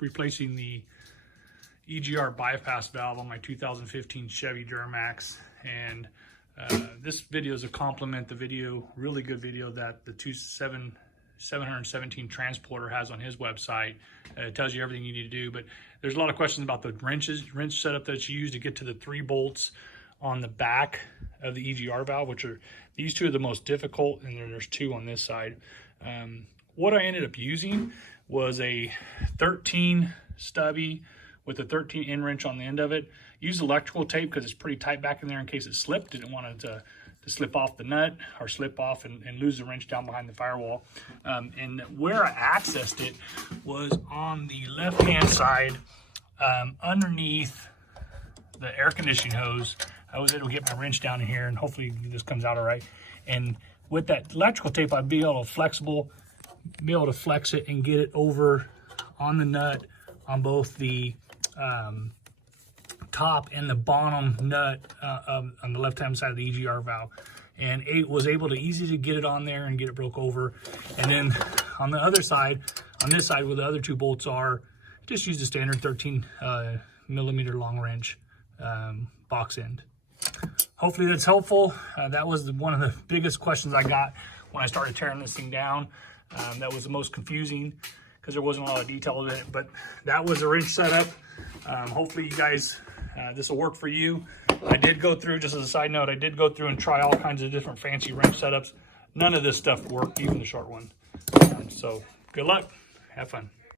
replacing the EGR bypass valve on my 2015 Chevy Duramax, and this video is a complement the video, really good video that the 717 transporter has on his website. It tells you everything you need to do, but there's a lot of questions about the wrench setup that's used to get to the 3 bolts on the back of the EGR valve, which are these 2 are the most difficult, and then there's 2 on this side. What I ended up using was a 13 stubby with a 13 end wrench on the end of it. Use electrical tape because it's pretty tight back in there in case it slipped. Didn't want it to slip off the nut or slip off and lose the wrench down behind the firewall. And where I accessed it was on the left-hand side, underneath the air conditioning hose. I was able to get my wrench down in here, and hopefully this comes out all right. And with that electrical tape, I'd be able to flex it and get it over on the nut on both the top and the bottom nut on the left-hand side of the EGR valve, and it was able to easily get it on there and get it broke over. And then on the other side, on this side where the other 2 bolts are, just use the standard 13 millimeter long wrench box end. Hopefully that's helpful. That was one of the biggest questions I got when I started tearing this thing down. That was the most confusing because there wasn't a lot of detail in it, but that was a wrench setup. Hopefully you guys, this will work for you. I did go through, just as a side note, I did go through and try all kinds of different fancy wrench setups. None of this stuff worked, even the short one. So good luck, have fun.